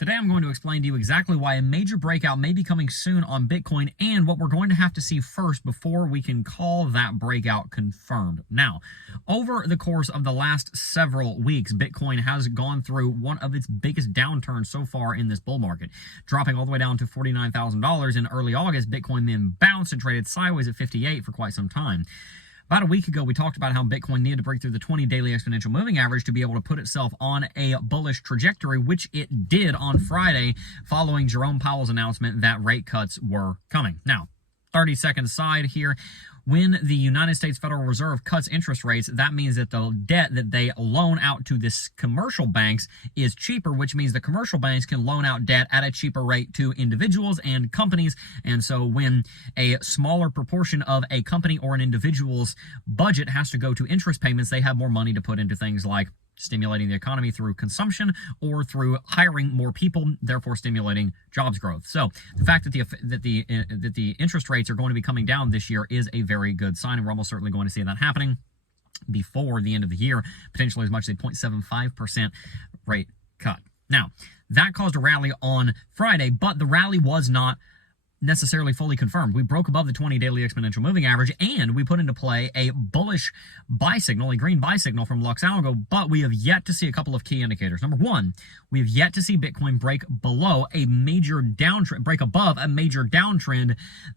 Today I'm going to explain to you exactly why a major breakout may be coming soon on Bitcoin and what we're going to have to see first before we can call that breakout confirmed. Now, over the course of the last several weeks, Bitcoin has gone through one of its biggest downturns so far in this bull market, dropping all the way down to $49,000 in early August. Bitcoin then bounced and traded sideways at 58 for quite some time. About a week ago, we talked about how Bitcoin needed to break through the 20 daily exponential moving average to be able to put itself on a bullish trajectory, which it did on Friday following Jerome Powell's announcement that rate cuts were coming. Now, 30-second aside here. When the United States Federal Reserve cuts interest rates, that means that the debt that they loan out to this commercial banks is cheaper, which means the commercial banks can loan out debt at a cheaper rate to individuals and companies. And so when a smaller proportion of a company or an individual's budget has to go to interest payments, they have more money to put into things like stimulating the economy through consumption or through hiring more people, therefore stimulating jobs growth. So the fact that the interest rates are going to be coming down this year is a very good sign, and we're almost certainly going to see that happening before the end of the year, potentially as much as a 0.75% rate cut. Now, that caused a rally on Friday, but the rally was not necessarily fully confirmed. We broke above the 20 daily exponential moving average, and we put into play a bullish buy signal, a green buy signal from Lux Algo, but we have yet to see a couple of key indicators. Number one, we have yet to see Bitcoin break above a major downtrend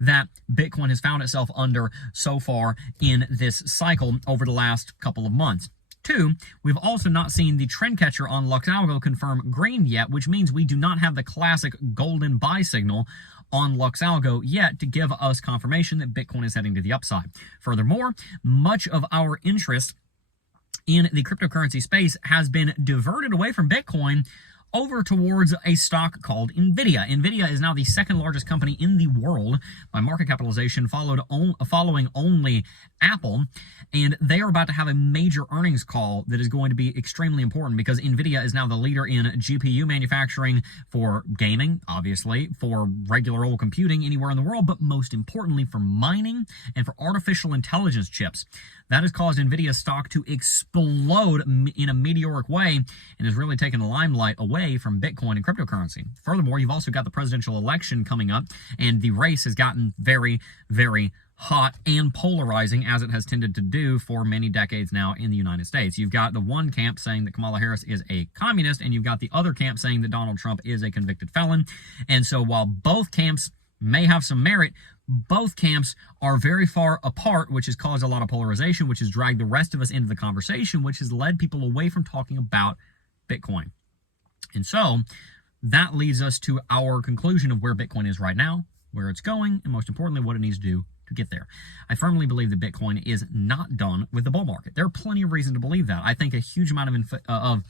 that Bitcoin has found itself under so far in this cycle over the last couple of months. Two, we've also not seen the trend catcher on Lux Algo confirm green yet, which means we do not have the classic golden buy signal on Lux Algo yet to give us confirmation that Bitcoin is heading to the upside. Furthermore, much of our interest in the cryptocurrency space has been diverted away from Bitcoin over towards a stock called NVIDIA. NVIDIA is now the second largest company in the world by market capitalization, following only Apple, and they are about to have a major earnings call that is going to be extremely important because NVIDIA is now the leader in GPU manufacturing for gaming, obviously, for regular old computing anywhere in the world, but most importantly for mining and for artificial intelligence chips. That has caused NVIDIA stock to explode in a meteoric way and has really taken the limelight away from Bitcoin and cryptocurrency. Furthermore, you've also got the presidential election coming up, and the race has gotten very, very hot and polarizing, as it has tended to do for many decades now in the United States. You've got the one camp saying that Kamala Harris is a communist, and you've got the other camp saying that Donald Trump is a convicted felon. And so while both camps may have some merit, both camps are very far apart, which has caused a lot of polarization, which has dragged the rest of us into the conversation, which has led people away from talking about Bitcoin. And so that leads us to our conclusion of where Bitcoin is right now, where it's going, and most importantly, what it needs to do to get there. I firmly believe that Bitcoin is not done with the bull market. There are plenty of reasons to believe that. I think a huge amount of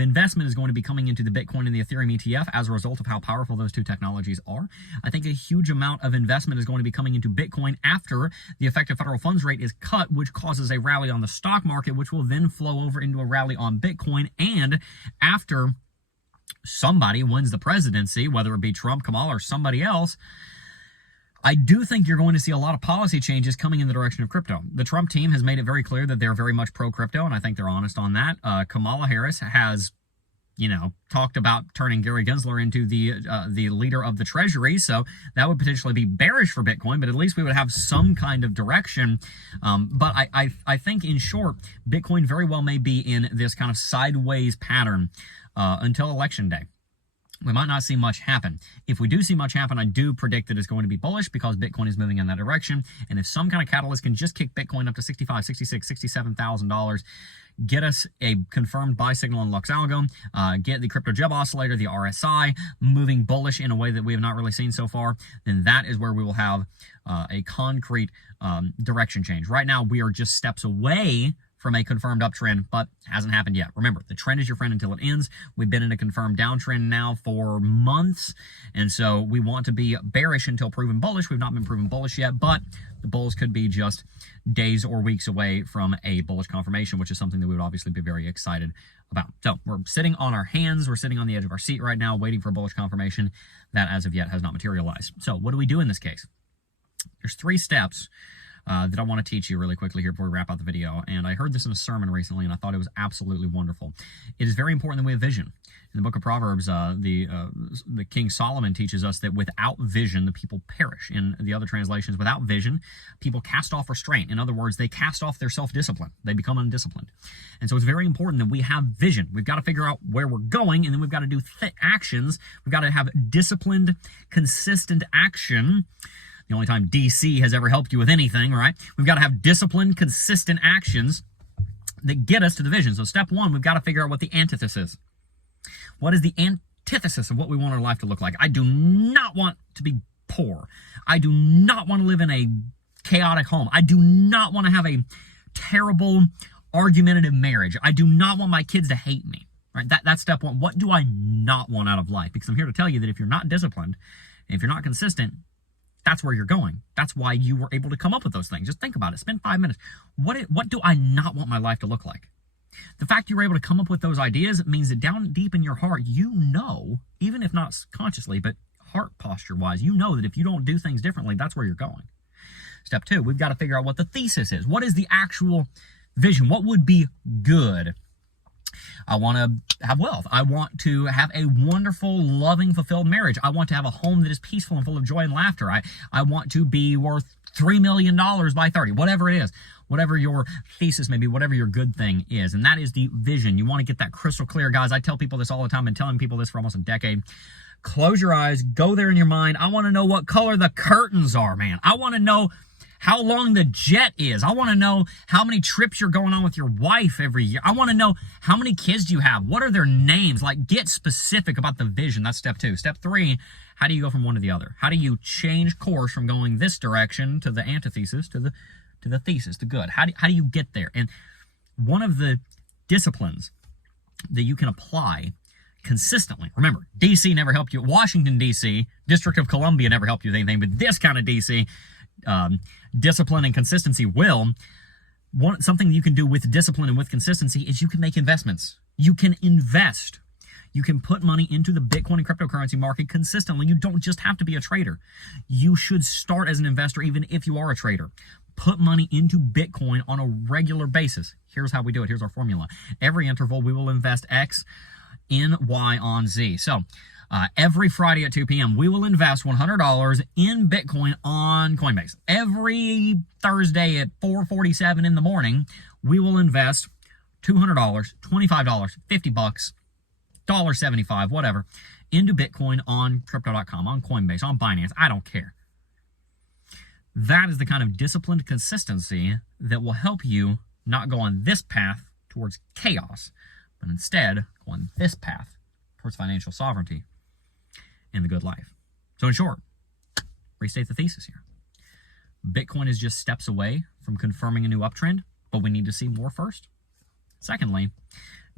investment is going to be coming into the Bitcoin and the Ethereum ETF as a result of how powerful those two technologies are. I think a huge amount of investment is going to be coming into Bitcoin after the effective federal funds rate is cut, which causes a rally on the stock market, which will then flow over into a rally on Bitcoin. And after somebody wins the presidency, whether it be Trump, Kamala, or somebody else, I do think you're going to see a lot of policy changes coming in the direction of crypto. The Trump team has made it very clear that they're very much pro-crypto, and I think they're honest on that. Kamala Harris has, talked about turning Gary Gensler into the leader of the Treasury, so that would potentially be bearish for Bitcoin, but at least we would have some kind of direction. But I think, in short, Bitcoin very well may be in this kind of sideways pattern until Election Day. We might not see much happen. If we do see much happen, I do predict that it's going to be bullish because Bitcoin is moving in that direction. And if some kind of catalyst can just kick Bitcoin up to $65,000, $66,000, $67,000, get us a confirmed buy signal on Lux Algo, get the Crypto Jeb Oscillator, the RSI, moving bullish in a way that we have not really seen so far, then that is where we will have a concrete direction change. Right now, we are just steps away from a confirmed uptrend, but hasn't happened yet. Remember, the trend is your friend until it ends. We've been in a confirmed downtrend now for months, and so we want to be bearish until proven bullish. We've not been proven bullish yet, but the bulls could be just days or weeks away from a bullish confirmation, which is something that we would obviously be very excited about. So we're sitting on our hands. We're sitting on the edge of our seat right now, waiting for a bullish confirmation that as of yet has not materialized. So what do we do in this case? There's three steps that I want to teach you really quickly here before we wrap out the video. And I heard this in a sermon recently, and I thought it was absolutely wonderful. It is very important that we have vision. In the book of Proverbs, the King Solomon teaches us that without vision, the people perish. In the other translations, without vision, people cast off restraint. In other words, they cast off their self-discipline. They become undisciplined. And so it's very important that we have vision. We've got to figure out where we're going, and then we've got to do actions. We've got to have disciplined, consistent action. The only time DC has ever helped you with anything, right? We've got to have disciplined, consistent actions that get us to the vision. So step one, we've got to figure out what the antithesis is. What is the antithesis of what we want our life to look like? I do not want to be poor. I do not want to live in a chaotic home. I do not want to have a terrible, argumentative marriage. I do not want my kids to hate me. Right? That's step one. What do I not want out of life? Because I'm here to tell you that if you're not disciplined, and if you're not consistent, that's where you're going. That's why you were able to come up with those things. Just think about it. Spend 5 minutes. What do I not want my life to look like? The fact you were able to come up with those ideas means that down deep in your heart, you know, even if not consciously, but heart posture-wise, you know that if you don't do things differently, that's where you're going. Step two, we've got to figure out what the thesis is. What is the actual vision? What would be good? I want to have wealth. I want to have a wonderful, loving, fulfilled marriage. I want to have a home that is peaceful and full of joy and laughter. I want to be worth $3 million by 30, whatever it is, whatever your thesis may be, whatever your good thing is. And that is the vision. You want to get that crystal clear, guys. I tell people this all the time. I've been telling people this for almost a decade. Close your eyes. Go there in your mind. I want to know what color the curtains are, man. I want to know how long the jet is. I want to know how many trips you're going on with your wife every year. I want to know how many kids do you have? What are their names? Like, get specific about the vision. That's step two. Step three, how do you go from one to the other? How do you change course from going this direction to the antithesis, to the thesis, the good? How do you get there? And one of the disciplines that you can apply consistently, remember, D.C. never helped you. Washington, D.C., District of Columbia never helped you with anything, but this kind of D.C., discipline and consistency will. Something you can do with discipline and with consistency is you can make investments. You can invest. You can put money into the Bitcoin and cryptocurrency market consistently. You don't just have to be a trader. You should start as an investor even if you are a trader. Put money into Bitcoin on a regular basis. Here's how we do it. Here's our formula. Every interval, we will invest X in Y on Z. So every Friday at 2 p.m., we will invest $100 in Bitcoin on Coinbase. Every Thursday at 4:47 in the morning, we will invest $200, $25, $50, $1.75, whatever, into Bitcoin on Crypto.com, on Coinbase, on Binance. I don't care. That is the kind of disciplined consistency that will help you not go on this path towards chaos, but instead go on this path towards financial sovereignty and the good life. So in short, restate the thesis here. Bitcoin is just steps away from confirming a new uptrend, but we need to see more first. Secondly,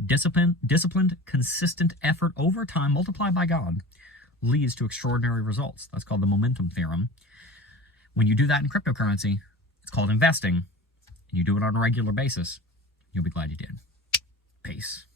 disciplined, consistent effort over time multiplied by God leads to extraordinary results. That's called the momentum theorem. When you do that in cryptocurrency, it's called investing, and you do it on a regular basis, you'll be glad you did. Peace.